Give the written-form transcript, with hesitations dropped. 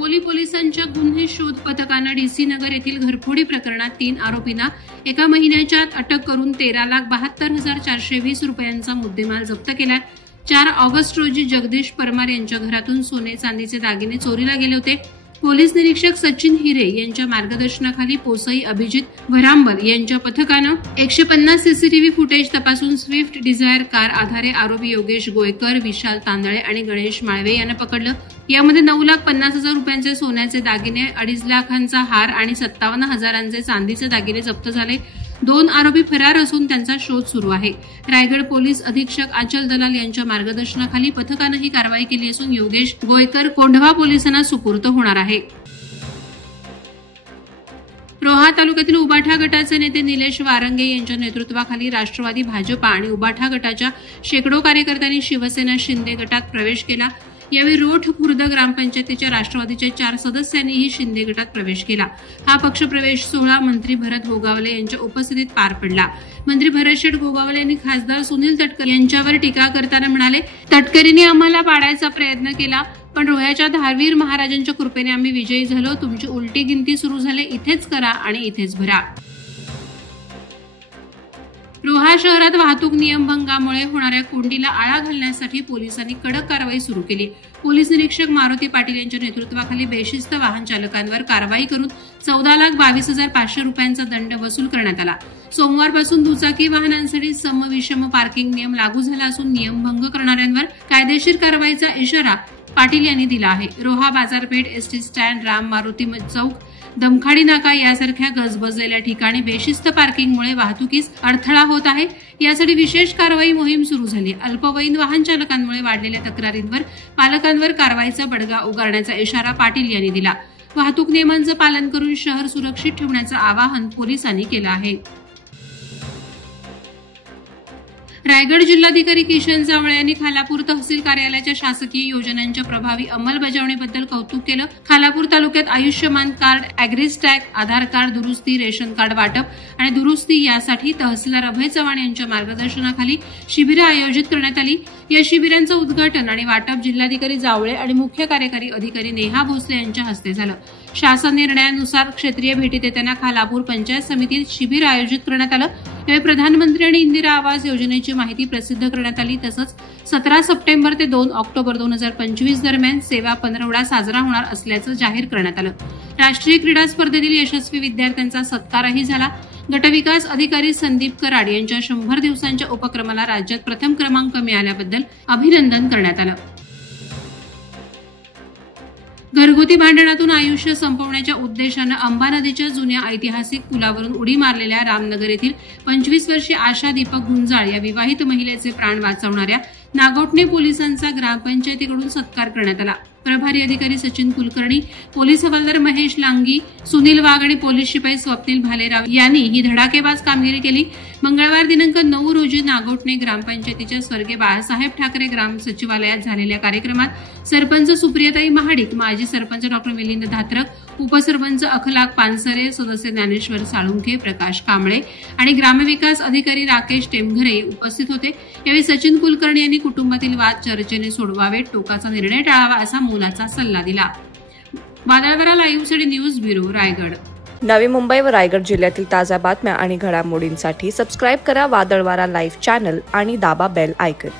खोपोली पोलिसांच्या गुन्हे शोध पथकानं डीसी नगर येथील घरफोडी प्रकरणात 3 आरोपींना एका महिन्याच्या आत अटक करून 13,72,420 रुपयांचा मुद्देमाल जप्त केला। 4 ऑगस्ट रोजी जगदीश परमार यांच्या घरातून सोने चांदीचे दागिने चोरीला गेले होते। पोलीस निरीक्षक सचिन हिरे यांच्या मार्गदर्शनाखाली पोसई अभिजित भरांबर यांच्या पथकानं 150 सीसीटीव्ही फुटेज तपासून स्विफ्ट डिझायर कार आधारे आरोपी योगेश गोयकर, विशाल तांदळे आणि गणेश माळवे यांना पकडलं। यामध्ये 9,50,000 रुपयांचे सोन्याचे दागिने, 2.5 लाखांचा हार आणि 57,000 चांदीचे दागिने जप्त झाले। 2 आरोपी फरार असून त्यांचा शोध सुरू आहे। रायगड पोलीस अधीक्षक आचल दलाल यांच्या मार्गदर्शनाखाली पथकानं ही कारवाई केली असून योगेश गोयकर कोंढवा पोलिसांना सुपूर्द होणार आहे। रोहा तालुक्यातील उबाठा गटाचे नेते निलेश वारंगे यांच्या नेतृत्वाखाली राष्ट्रवादी, भाजपा आणि उबाठा गटाच्या शेकडो कार्यकर्त्यांनी शिवसेना शिंदे गटात प्रवेश केला। यावेळी रोठ खुर्द ग्रामपंचायतीच्या राष्ट्रवादीच्या 4 सदस्यांनीही शिंदे गटात प्रवेश केला। हा पक्षप्रवेश सोहळा मंत्री भरत गोगावले यांच्या उपस्थितीत पार पडला। मंत्री भरतशेठ गोगावले यांनी खासदार सुनील तटकर यांच्यावर टीका करताना म्हणाले, तटकरींनी आम्हाला पाडायचा प्रयत्न केला, पण रोह्याच्या धारवीर महाराजांच्या कृपेने आम्ही विजयी झालो। तुमची उलटी गिनती सुरू झाली, इथेच करा आणि इथेच भरा। रोहा शहरात वाहतूक नियमभंगामुळे होणाऱ्या कोंडीला आळा घालण्यासाठी पोलिसांनी कडक कारवाई सुरू केली। पोलीस निरीक्षक मारुती पाटील यांच्या नेतृत्वाखाली बेशिस्त वाहन चालकांवर कारवाई करून 14,22,500 रुपयांचा दंड वसूल करण्यात आला। सोमवारपासून दुचाकी वाहनांसाठी सम विषम पार्किंग नियम लागू झाला असून नियमभंग करणाऱ्यांवर कायदेशीर कारवाईचा इशारा पाटील यांनी दिला आहे। रोहा बाजारपेठ, एसटी स्टँड, राम मारुती चौक, दमखाडी नाका यासारख्या गजबजलेल्या ठिकाणी बेशिस्त पार्किंगमुळे वाहतुकीस अडथळा होत आहे। यासाठी विशेष कारवाई मोहीम सुरू झाली। अल्पवयीन वाहन चालकांमुळे वाढलेल्या तक्रारींवर पालकांवर कारवाईचा बडगा उगारण्याचा इशारा पाटील यांनी दिला। वाहतूक नियमांचं पालन करून शहर सुरक्षित ठेवण्याचं आवाहन पोलिसांनी केलं आहे। रायगड जिल्हाधिकारी किशन जावळे यांनी खालापूर तहसील कार्यालयाच्या शासकीय योजनांच्या प्रभावी अंमलबजावणीबद्दल कौतुक केलं। खालापूर तालुक्यात आयुष्यमान कार्ड, अॅग्रिस्टॅग, आधार कार्ड दुरुस्ती, रेशन कार्ड वाटप आणि दुरुस्ती यासाठी तहसीलदार अभय चव्हाण यांच्या मार्गदर्शनाखाली शिबिरं आयोजित करण्यात आली। या शिबिरांचं उद्घाटन आणि वाटप जिल्हाधिकारी जावळे आणि मुख्य कार्यकारी अधिकारी नेहा भोसले यांच्या हस्ते झालं। शासन निर्णयानुसार क्षेत्रीय भेटी देताना खालापूर पंचायत समितीत शिबिर आयोजित करण्यात आलं। यावेळी प्रधानमंत्री आणि इंदिरा आवास योजनेची माहिती प्रसिद्ध करण्यात आली। तसंच 17 सप्टेंबर ते 2 ऑक्टोबर 2025 दरम्यान सेवा पंधरवडा साजरा होणार असल्याचं जाहीर करण्यात आलं। राष्ट्रीय क्रीडा स्पर्धेतील यशस्वी विद्यार्थ्यांचा सत्कारही झाला। गटविकास अधिकारी संदीप कराड यांच्या 100 दिवसांच्या उपक्रमाला राज्यात प्रथम क्रमांक मिळाल्याबद्दल अभिनंदन करण्यात आलं। घरगुती भांडणातून आयुष्य संपवण्याच्या उद्देशानं अंबा नदीच्या जुन्या ऐतिहासिक पुलावरून उडी मारलेल्या रामनगर येथील 25 वर्षीय आशा दीपक गुंजाळ या विवाहित महिलेचे प्राण वाचवणाऱ्या नागोठणे पोलिसांचा ग्रामपंचायतीकडून सत्कार करण्यात आला। प्रभारी अधिकारी सचिन कुलकर्णी, पोलीस हवालदार महेश लांगी, सुनील वाघ आणि पोलीस शिपाई स्वप्नील भालेराव यांनी ही धडाकेबाज कामगिरी केली। मंगळवार दिनांक 9 रोजी नागोठणे ग्रामपंचायतीच्या स्वर्गीय बाळासाहेब ठाकरे ग्राम सचिवालयात झालेल्या कार्यक्रमात सरपंच सुप्रियाताई महाडिक, माजी सरपंच डॉक्टर मिलिंद धात्रक, उपसरपंच अखलाक पानसरे, सदस्य ज्ञानेश्वर साळुंखे, प्रकाश कांबळे आणि ग्रामविकास अधिकारी राकेश टेमघरे उपस्थित होते। यावेळी सचिन कुलकर्णी यांनी कुटुंबातील वाद चर्चेने सोडवावेत, टोकाचा निर्णय टाळावा असा मोलाचा सल्ला दिला। वादळवारा लाईव्हसाठी न्यूज ब्युरो, रायगड। नवी मुंबई व रायगड जिल्ह्यातील ताज्या बातम्या आणि घडामोडींसाठी सबस्क्राईब करा वादळवारा लाईव्ह चॅनल आणि दाबा बेल आयकॉन।